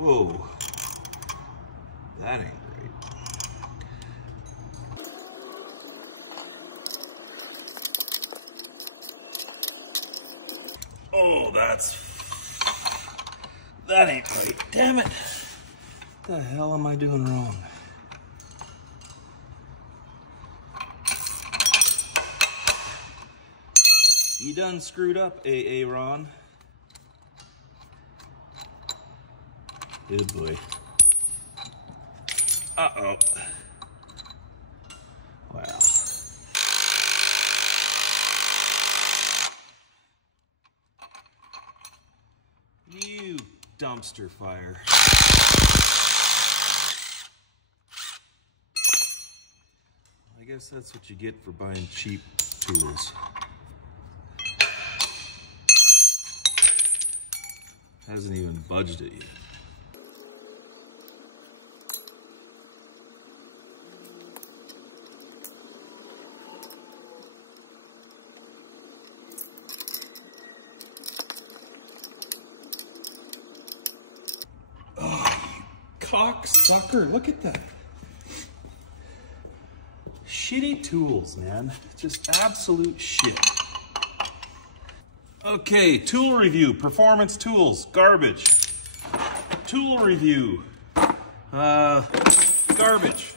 Whoa. That ain't great. Oh, that ain't right. Damn it. What the hell am I doing wrong? You done screwed up, Ron. Good boy. Uh-oh. Wow. You dumpster fire. I guess that's what you get for buying cheap tools. Hasn't even budged it yet. Cocksucker, look at that. Shitty tools, man. Just absolute shit. Okay, tool review. Performance tools, garbage. Tool review. Garbage.